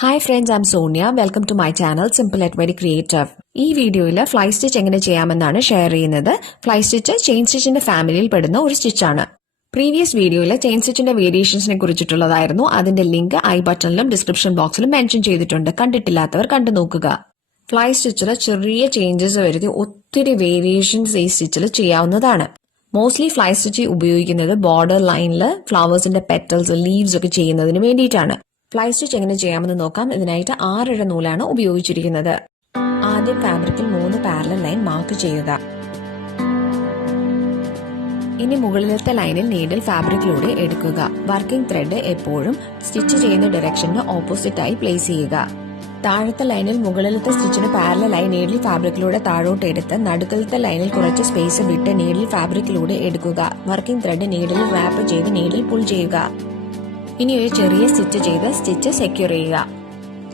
Hi friends, I'm Sonia. Welcome to my channel Simple at Very Creative. ഈ വീഡിയോയിൽ fly stitch എങ്ങനെ ചെയ്യാമെന്നാണ് share ചെയ്യുന്നത്. ഫ്ലൈ സ്റ്റിച്ച് ചെയിൻ സ്റ്റിച്ചിന്റെ ഫാമിലിയിൽ പെടുന്ന ഒരു സ്റ്റിച്ചാണ്. പ്രീവിയസ് വീഡിയോയിൽ ചെയിൻ സ്റ്റിച്ചിന്റെ വേരിയേഷൻസിനെ കുറിച്ചിട്ടുള്ളതായിരുന്നു. അതിന്റെ ലിങ്ക് ഐ ബട്ടണിലും ഡിസ്ക്രിപ്ഷൻ ബോക്സിലും മെൻഷൻ ചെയ്തിട്ടുണ്ട്. കണ്ടിട്ടില്ലാത്തവർ കണ്ടു നോക്കുക. ഫ്ലൈ സ്റ്റിച്ചിൽ ചെറിയ ചേഞ്ചസ് വരുത്തി ഒത്തിരി വേരിയേഷൻസ് ഈ സ്റ്റിച്ചിൽ ചെയ്യാവുന്നതാണ്. മോസ്റ്റ്ലി ഫ്ലൈ സ്റ്റിച്ച് ഉപയോഗിക്കുന്നത് ബോർഡർ ലൈനിൽ ഫ്ലവേഴ്സിന്റെ പെറ്റൽസ്, ലീവ്സ് ഒക്കെ ചെയ്യുന്നതിന് വേണ്ടിയിട്ടാണ്. ഫ്ലൈ സ്റ്റിച്ച് എങ്ങനെ ചെയ്യാമെന്ന് നോക്കാം. ഇതിനായിട്ട് 6 ഇഴ നൂലാണ് ഉപയോഗിച്ചിരിക്കുന്നത്. ആദ്യം ഫാബ്രിക്കിൽ 3 പാരലൽ ലൈൻ മാർക്ക് ചെയ്യുക. ഇനി മുകളിലത്തെ ലൈനിൽ നീഡിൽ ഫാബ്രിക്കിലൂടെ എടുക്കുക. വർക്കിംഗ് ത്രെഡ് എപ്പോഴും സ്റ്റിച്ച് ചെയ്യുന്ന ഡയറക്ഷന് ഓപ്പോസിറ്റ് ആയി പ്ലേസ് ചെയ്യുക. താഴത്തെ ലൈനിൽ മുകളിലത്തെ സ്റ്റിച്ചിന് പാരലലായി നീഡിൽ ഫാബ്രിക്കിലൂടെ താഴോട്ട് എടുത്ത് നടുക്കലത്തെ ലൈനിൽ കുറച്ച് സ്പേസ് വിട്ട് നീഡിൽ ഫാബ്രിക്കിലൂടെ എടുക്കുക. വർക്കിംഗ് ത്രെഡ് നീഡിൽ റാപ്പ് ചെയ്ത് നീഡിൽ പുൾ ചെയ്യുക. ഇനി ഒരു ചെറിയ സ്റ്റിച്ച് ചെയ്ത് സ്റ്റിച്ച് സെക്യൂർ ചെയ്യുക.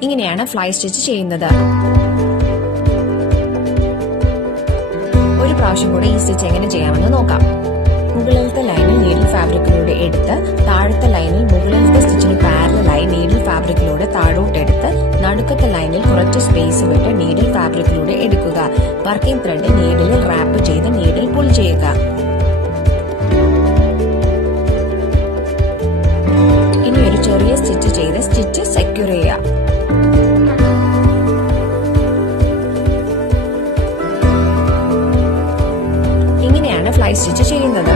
ഇങ്ങനെയാണ് ഫ്ലൈ സ്റ്റിച്ച് ചെയ്യുന്നത്. ഒരു പ്രാവശ്യം കൂടെ ഈ സ്റ്റിച്ച് എങ്ങനെ ചെയ്യാമെന്ന് നോക്കാം. മുകളിലത്തെ ലൈനിൽ നീഡിൽ ഫാബ്രിക്കിലൂടെ എടുത്ത് താഴത്തെ ലൈനിൽ മുകളിലത്തെ സ്റ്റിച്ചിന് പാരലലായി നീഡിൽ ഫാബ്രിക്കിലൂടെ താഴോട്ടെടുത്ത് നടുക്കത്തെ ലൈനിൽ കുറച്ച് സ്പേസ് വിട്ട് നീഡിൽ ഫാബ്രിക്കിലൂടെ എടുക്കുക. വർക്കിംഗ് ത്രെഡ് നീഡിലിൽ റാപ്പ് ചെയ്ത് നീഡിൽ പുൾ ചെയ്യുക. ചെറിയ സ്റ്റിച്ച് ചെയ്ത് സ്റ്റിച്ച് സെക്യൂർ ചെയ്യുക. ഇങ്ങനെയാണ് ഫ്ലൈ സ്റ്റിച്ച് ചെയ്യുന്നത്.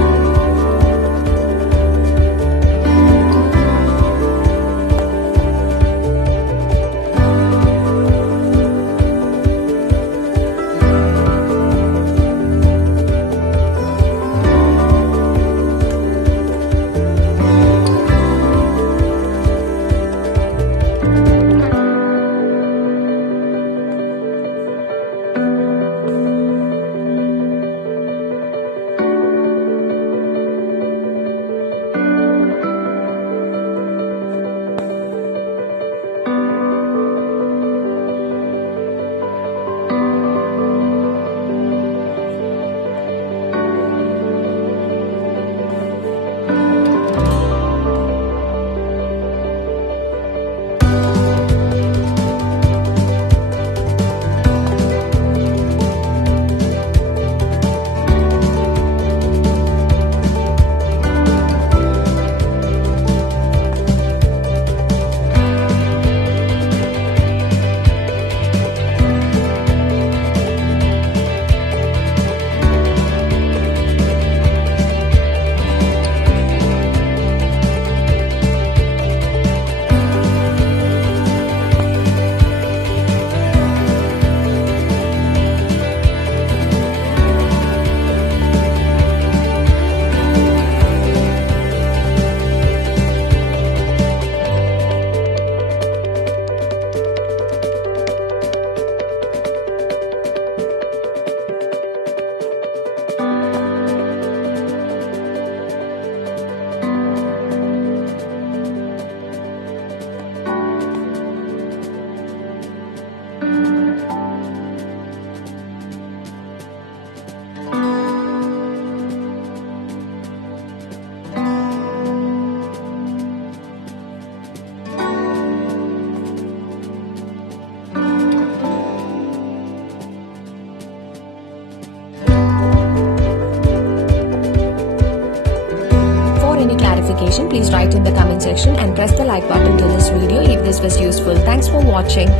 Please write in the comment section and press the like button to this video if this was useful. Thanks for watching.